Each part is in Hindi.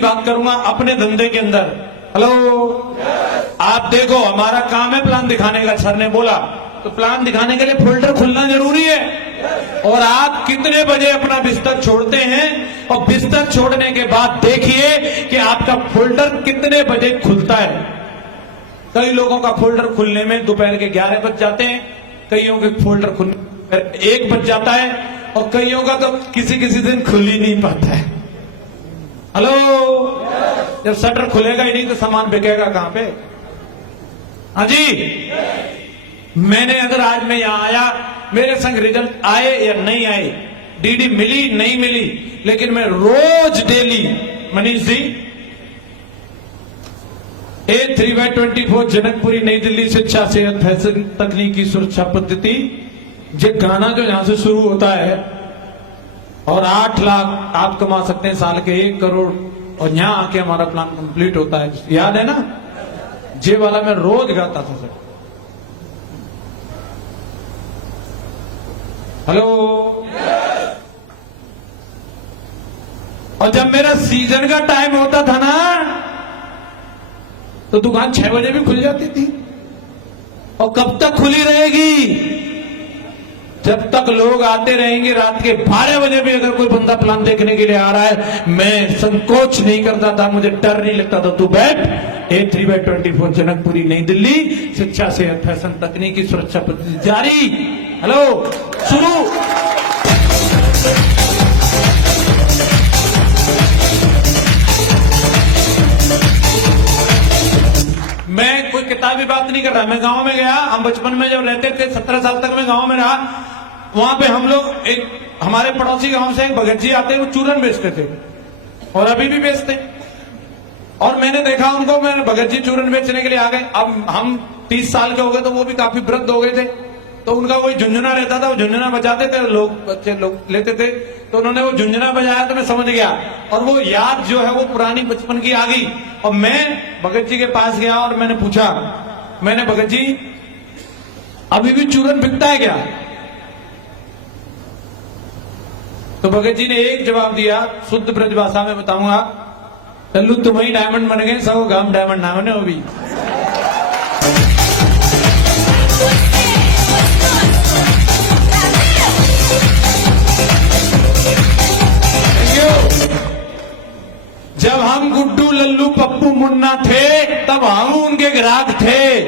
बात करूंगा अपने धंधे के अंदर। हेलो, आप देखो, हमारा काम है प्लान दिखाने का। सर ने बोला तो प्लान दिखाने के लिए फोल्डर खुलना जरूरी है। और आप कितने बजे अपना बिस्तर छोड़ते हैं और बिस्तर छोड़ने के बाद देखिए कि आपका फोल्डर कितने बजे खुलता है। कई लोगों का फोल्डर खुलने में दोपहर के 11 बज जाते हैं, कईयों के फोल्डर खुलने 1 बज जाता है, और कईयों का तो किसी किसी दिन खुल ही नहीं पाता है। हेलो, जब शटर खुलेगा ही नहीं तो सामान बिकेगा कहां पे? हाँ जी, मैंने अगर आज मैं यहां आया, मेरे संग रिजल्ट आए या नहीं आए, डीडी मिली नहीं मिली, लेकिन मैं रोज डेली, मनीष जी, A3/24 जनकपुरी नई दिल्ली शिक्षा सेहत फैशन तकनीकी सुरक्षा पद्धति, ये गाना जो यहां से शुरू होता है, और 8 लाख आप कमा सकते हैं साल के, 1 करोड़, और यहां आके हमारा प्लान कंप्लीट होता है। याद है ना? जे वाला मैं रोज गाता था सर। हेलो, और जब मेरा सीजन का टाइम होता था ना, तो दुकान 6 बजे भी खुल जाती थी। और कब तक खुली रहेगी? जब तक लोग आते रहेंगे। रात के 12 बजे भी अगर कोई बंदा प्लान देखने के लिए आ रहा है, मैं संकोच नहीं करता था, मुझे डर नहीं लगता था। तू बैठ, A3/24 जनकपुरी नई दिल्ली शिक्षा सेहत फैशन तकनीकी सुरक्षा पद्धति जारी। हेलो, शुरू। मैं कोई किताबी बात नहीं कर रहा, मैं गांव में गया। हम बचपन में जब रहते थे, 17 साल तक मैं गांव में रहा। वहां पे हम लोग, एक हमारे पड़ोसी गांव से एक भगत जी आते, वो चूरन बेचते थे और अभी भी बेचते। और मैंने देखा उनको, मैंने भगत जी चूरन बेचने के लिए आ गए। अब हम 30 साल के हो गए, तो वो भी काफी वृद्ध हो गए थे। तो उनका वही झुंझुना रहता था, वो झुंझुना बजाते थे, लोग बच्चे लोग लेते थे। तो उन्होंने वो झुंझुना बजाया तो मैं समझ गया, और वो याद जो है वो पुरानी बचपन की आ गई। और मैं भगत जी के पास गया और मैंने पूछा, मैंने, भगत जी अभी भी चूरन बिकता है क्या? तो भगत जी ने एक जवाब दिया, शुद्ध ब्रज भाषा में बताऊंगा, लल्लू तुम ही डायमंड बन गए, सब गांव डायमंड ना बने। वो भी जब हम गुड्डू लल्लू पप्पू मुन्ना थे, तब हम उनके ग्राहक थे।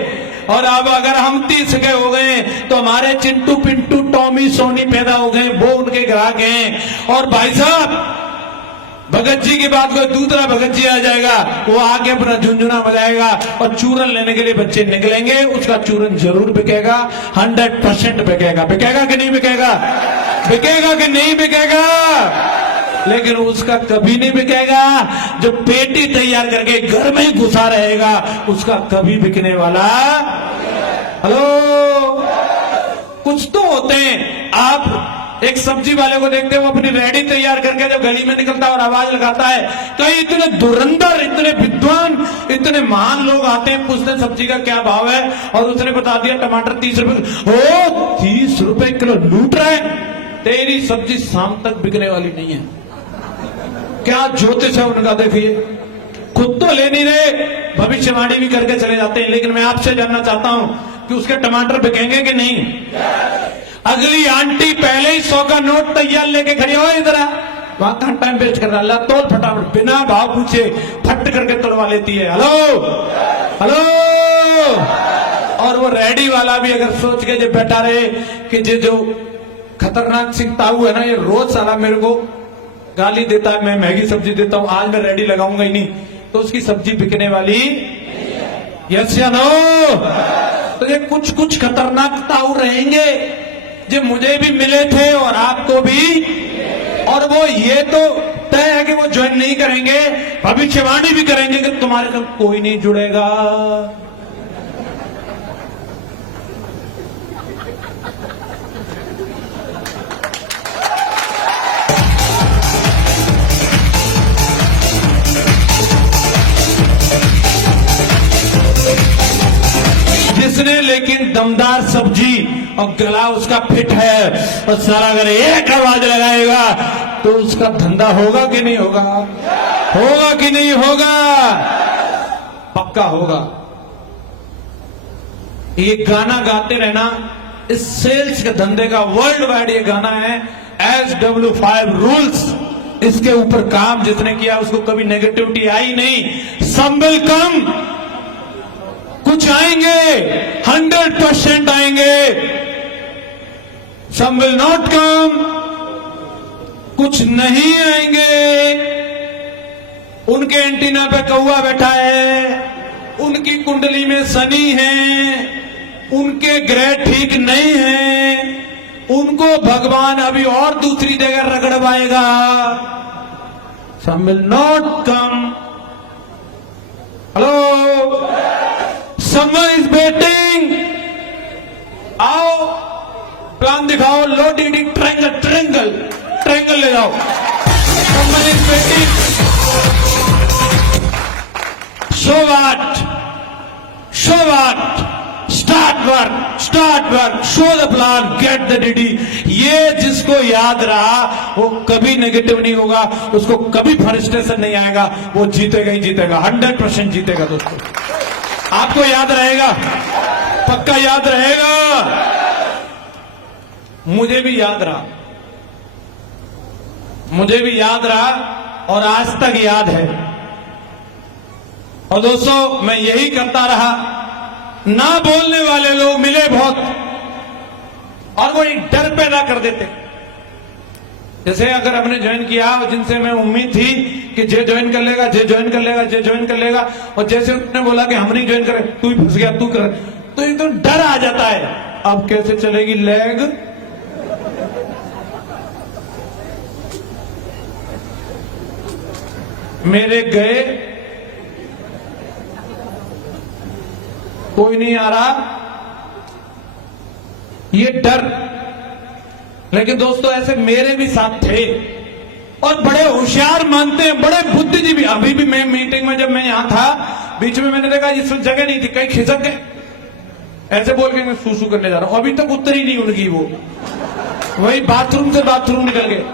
और अब अगर हम 30 के हो गए, तो हमारे चिंटू पिंटू टॉमी सोनी पैदा हो गए, वो उनके ग्राहक हैं। और भाई साहब, भगत जी की बात, कोई दूसरा भगत जी आ जाएगा, वो आके अपना झुंझुना बजाएगा और चूरन लेने के लिए बच्चे निकलेंगे, उसका चूरन जरूर बिकेगा, 100% बिकेगा। बिकेगा कि नहीं बिकेगा? बिकेगा कि नहीं बिकेगा? लेकिन उसका कभी नहीं बिकेगा जो पेटी तैयार करके घर में ही घुसा रहेगा, उसका कभी बिकने वाला। हेलो, कुछ तो होते हैं। आप एक सब्जी वाले को देखते हो, वो अपनी रेडी तैयार करके जब गली में निकलता है और आवाज लगाता है, कई इतने धुरंधर, इतने विद्वान, इतने महान लोग आते हैं, पूछते हैं सब्जी का क्या भाव है, और उसने बता दिया टमाटर 30 रुपए। ओ 30 रुपए किलो लूट रहा है, तेरी सब्जी शाम तक बिकने वाली नहीं है। क्या ज्योतिष है उनका, देखिए। खुद तो ले नहीं रहे, भविष्यवाणी भी करके चले जाते हैं। लेकिन मैं आपसे जानना चाहता हूं कि उसके टमाटर बिकेंगे कि नहीं? अगली आंटी पहले ही 100 का नोट तैयार लेके खड़ी हो, इधर वहां कहां टाइम वेस्ट कर रहा है, तोल फटाफट, बिना भाव पूछे फट करके तोड़वा लेती है। Hello, hello. और वो रेडी वाला भी अगर सोच के जो बैठा रहे कि जो खतरनाक सिंह ताऊ है ना, ये रोज साला मेरे को गाली देता है, मैं महंगी सब्जी देता हूं, आज मैं रेडी लगाऊंगा ही नहीं, तो उसकी सब्जी बिकने वाली। यस या नो? तो ये कुछ कुछ खतरनाक ताऊ रहेंगे जो मुझे भी मिले थे और आपको भी, और वो ये तो तय है कि वो ज्वाइन नहीं करेंगे, भविष्यवाणी भी करेंगे कि तुम्हारे साथ कोई नहीं जुड़ेगा। जिसने लेकिन दमदार सब्जी और गला उसका फिट है, और सारा अगर एक आवाज लगाएगा तो उसका धंधा होगा कि नहीं होगा? होगा कि नहीं होगा? पक्का होगा। ये गाना गाते रहना, इस सेल्स के धंधे का वर्ल्ड वाइड ये गाना है। SW5 रूल्स, इसके ऊपर काम जिसने किया उसको कभी नेगेटिविटी आई नहीं। सम विल कम, कुछ आएंगे, 100% आएंगे। सम विल नॉट कम, कुछ नहीं आएंगे। उनके एंटीना पे कौवा बैठा है, उनकी कुंडली में शनि है, उनके ग्रह ठीक नहीं है, उनको भगवान अभी और दूसरी जगह रगड़वाएगा। Some will not come. Hello, someone is waiting. आओ, प्लान दिखाओ। लो डी ट्रायंगल, ट्रायंगल, ट्रायंगल ले जाओ। Someone is waiting. Show what, show what, start work, start work, show the plan, get the DD. ये जिसको याद रहा वो कभी नेगेटिव नहीं होगा, उसको कभी फ्रस्ट्रेशन नहीं आएगा, वो जीतेगा ही जीतेगा, 100% जीतेगा। दोस्तों, आपको याद रहेगा, पक्का याद रहेगा। मुझे भी याद रहा, मुझे भी याद रहा और आज तक याद है। और दोस्तों, मैं यही करता रहा। ना बोलने वाले लोग मिले बहुत, और वो एक डर पैदा कर देते। जैसे अगर हमने ज्वाइन किया, जिनसे मैं उम्मीद थी कि जे ज्वाइन कर लेगा, जे ज्वाइन कर लेगा, जे ज्वाइन कर लेगा, और जैसे उन्होंने बोला कि हम नहीं ज्वाइन करे, तू ही फंस गया, तू कर, तो एकदम डर आ जाता है। अब कैसे चलेगी लेग? मेरे गए, कोई नहीं आ रहा, ये डर। लेकिन दोस्तों, ऐसे मेरे भी साथ थे और बड़े होशियार मानते हैं, बड़े बुद्धिजीवी। अभी भी मैं मीटिंग में, जब मैं यहां था, बीच में मैंने देखा इस जगह नहीं थी, कहीं खिसक गए, ऐसे बोल के मैं सूसू करने जा रहा हूं। अभी तक उतरी नहीं उनकी, वो वही बाथरूम से बाथरूम निकल गए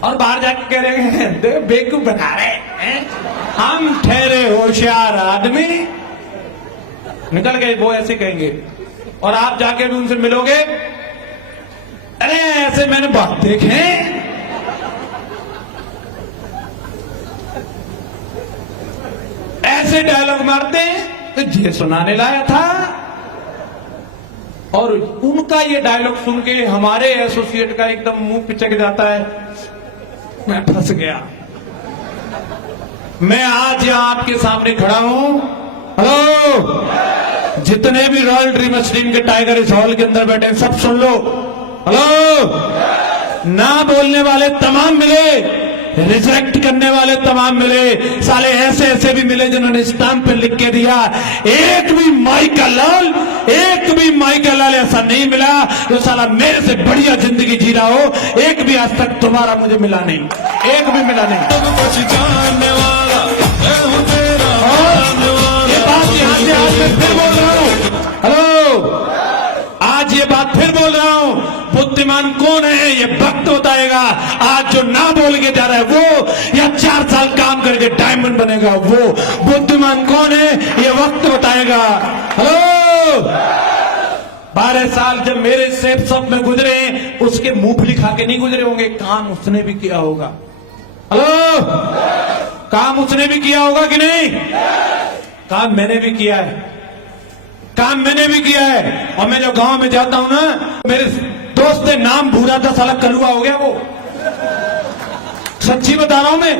और बाहर जाके कह रहे हैं बेवकूफ बना रहे हैं, हम ठहरे होशियार आदमी। निकल गए, वो ऐसे कहेंगे। और आप जाके भी उनसे मिलोगे, अरे ऐसे मैंने बात देखे, ऐसे डायलॉग मारते हैं तो ये सुनाने लाया था। और उनका ये डायलॉग सुन के हमारे एसोसिएट का एकदम मुंह पिचक जाता है। मैं फंस गया। मैं आज यहां आपके सामने खड़ा हूं। हेलो, जितने भी रॉयल ड्रीमर्स टीम के टाइगर इस हॉल के अंदर बैठे हैं, सब सुन लो। हेलो, ना बोलने वाले तमाम मिले, रिजेक्ट करने वाले तमाम मिले, साले ऐसे ऐसे भी मिले जिन्होंने स्टैंप पे लिख के दिया। एक भी माइका लाल, एक भी माइका लाल ऐसा नहीं मिला जो साला मेरे से बढ़िया जिंदगी जी रहा हो। एक भी आज तक तुम्हारा मुझे मिला नहीं, एक भी मिला नहीं। आज मैं फिर बोल रहा हूं, हेलो, आज ये बात फिर बोल रहा हूं, बुद्धिमान कौन है ये वक्त बताएगा। आज जो ना बोल के जा रहा है वो, या 4 साल काम करके डायमंड बनेगा वो, बुद्धिमान कौन है ये वक्त बताएगा। हेलो, 12 साल जब मेरे सेफ सब में गुजरे, उसके मूंगफली खा के नहीं गुजरे होंगे, काम उसने भी किया होगा। हेलो, काम उसने भी किया होगा कि नहीं? काम मैंने भी किया है, काम मैंने भी किया है। और मैं जब गांव में जाता हूं ना, मेरे दोस्त ने नाम भूला था, साला कलुआ हो गया वो। सच्ची बता रहा हूं मैं।